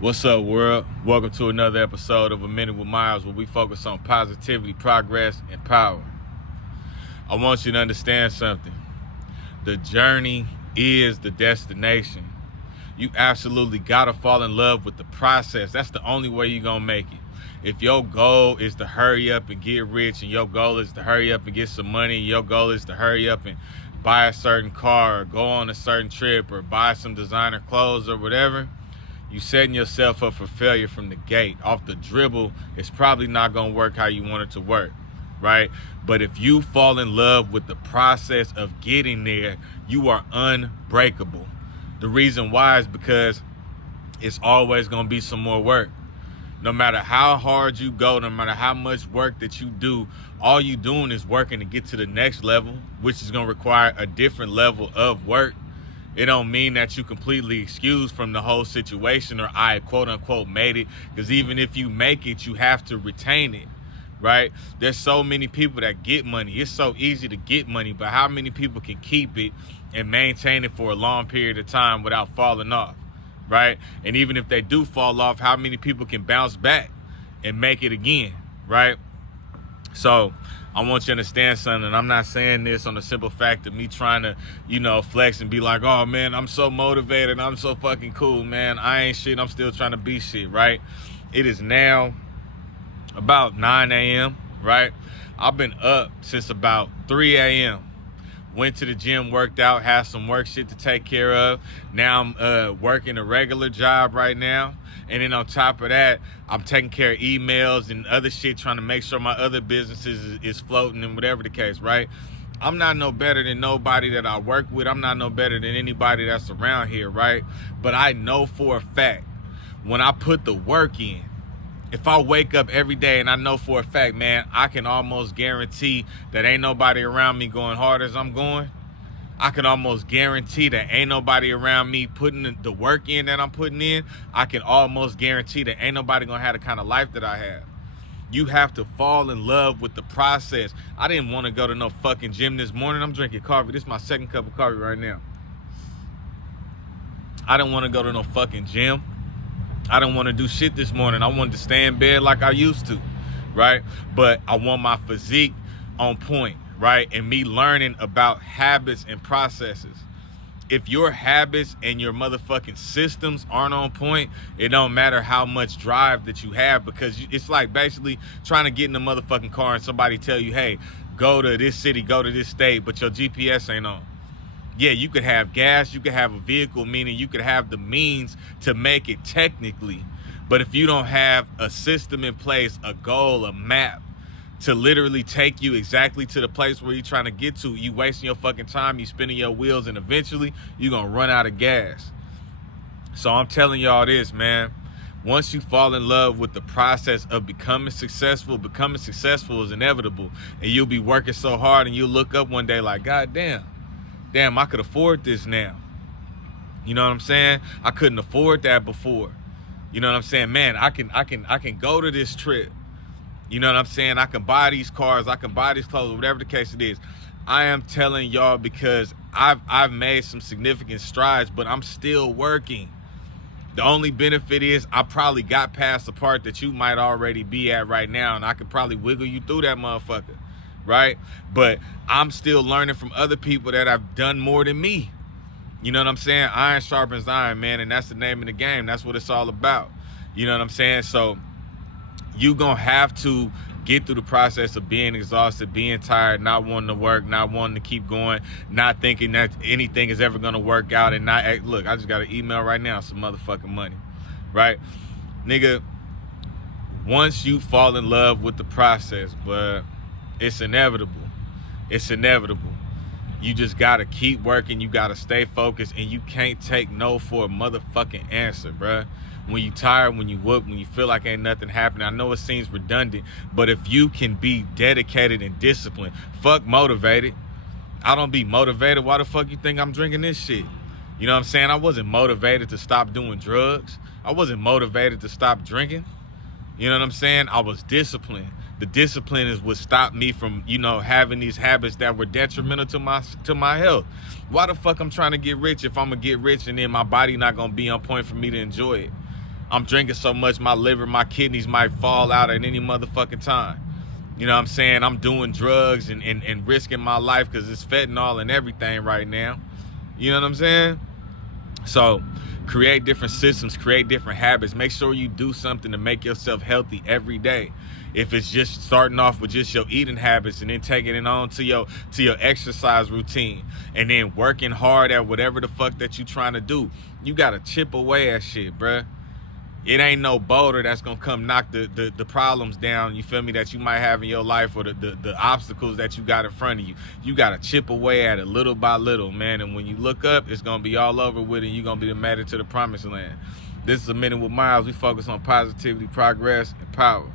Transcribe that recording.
What's up, world? Welcome to another episode of A Minute with Miles, where we focus on positivity, progress, and power. I want you to understand something. The journey is the destination. You absolutely gotta fall in love with the process. That's the only way you're gonna make it. If your goal is to hurry up and get rich, and your goal is to hurry up and get some money, your goal is to hurry up and buy a certain car, or go on a certain trip, or buy some designer clothes or whatever, you setting yourself up for failure from the gate. Off the dribble, it's probably not gonna work how you want it to work, right? But if you fall in love with the process of getting there, you are unbreakable. The reason why is because it's always gonna be some more work. No matter how hard you go, no matter how much work that you do, all you doing is working to get to the next level, which is gonna require a different level of work. It don't mean that you completely excused from the whole situation, or I quote unquote made it, because even if you make it, you have to retain it, right? There's so many people that get money. It's so easy to get money, but how many people can keep it and maintain it for a long period of time without falling off, right? And even if they do fall off, how many people can bounce back and make it again, right? So I want you to understand something. I'm not saying this on the simple fact of me trying to, flex and be like, oh man, I'm so motivated, I'm so fucking cool, man. I ain't shit, I'm still trying to be shit, right? It is now about 9 a.m., right? I've been up since about 3 a.m. Went to the gym, worked out, had some work shit to take care of. Now I'm working a regular job right now. And then on top of that, I'm taking care of emails and other shit, trying to make sure my other businesses is floating and whatever the case, right? I'm not no better than nobody that I work with. I'm not no better than anybody that's around here, right? But I know for a fact, when I put the work in, if I wake up every day and I know for a fact, man, I can almost guarantee that ain't nobody around me going hard as I'm going. I can almost guarantee that ain't nobody around me putting the work in that I'm putting in. I can almost guarantee that ain't nobody gonna have the kind of life that I have. You have to fall in love with the process. I didn't want to go to no fucking gym this morning. I'm drinking coffee. This is my second cup of coffee right now. I didn't want to go to no fucking gym. I didn't want to do shit this morning. I wanted to stay in bed like I used to, right? But I want my physique on point, right? And me learning about habits and processes. If your habits and your motherfucking systems aren't on point, it don't matter how much drive that you have, because it's like basically trying to get in the motherfucking car and somebody tell you, hey, go to this city, go to this state, but your GPS ain't on. Yeah, you could have gas, you could have a vehicle, meaning you could have the means to make it technically. But if you don't have a system in place, a goal, a map to literally take you exactly to the place where you're trying to get to, you wasting your fucking time, you spinning your wheels, and eventually you're going to run out of gas. So I'm telling y'all this, man. Once you fall in love with the process of becoming successful is inevitable. And you'll be working so hard and you'll look up one day like, God damn, I could afford this now. You know what I'm saying? I couldn't afford that before. You know what I'm saying? Man, I can go to this trip. You know what I'm saying? I can buy these cars, I can buy these clothes, whatever the case it is. I am telling y'all because I've made some significant strides, but I'm still working. The only benefit is I probably got past the part that you might already be at right now, and I could probably wiggle you through that motherfucker. Right? But I'm still learning from other people that have done more than me. You know what I'm saying? Iron sharpens iron, man, and that's the name of the game. That's what it's all about. You know what I'm saying? So you gonna have to get through the process of being exhausted, being tired, not wanting to work, not wanting to keep going, not thinking that anything is ever gonna work out, and not look, I just got an email right now, some motherfucking money, right? Nigga, once you fall in love with the process, but it's inevitable. It's inevitable. You just gotta keep working. You gotta stay focused, and you can't take no for a motherfucking answer, bruh. When you tired, when you whoop, when you feel like ain't nothing happening. I know it seems redundant, but if you can be dedicated and disciplined, fuck motivated. I don't be motivated. Why the fuck you think I'm drinking this shit? You know what I'm saying? I wasn't motivated to stop doing drugs. I wasn't motivated to stop drinking. You know what I'm saying? I was disciplined. The discipline is what stopped me from, having these habits that were detrimental to my health. Why the fuck I'm trying to get rich if I'm gonna get rich and then my body not gonna be on point for me to enjoy it? I'm drinking so much my liver, my kidneys might fall out at any motherfucking time. You know what I'm saying? I'm doing drugs and risking my life because it's fentanyl and everything right now. You know what I'm saying? So create different systems, create different habits. Make sure you do something to make yourself healthy every day. If it's just starting off with just your eating habits and then taking it on to your exercise routine and then working hard at whatever the fuck that you trying to do, you got to chip away at shit, bruh. It ain't no boulder that's gonna come knock the problems down, you feel me, that you might have in your life, or the obstacles that you got in front of you. You gotta chip away at it little by little, man. And when you look up, it's gonna be all over with, and you're gonna be the matter to the promised land. This is A Minute with Miles. We focus on positivity, progress, and power.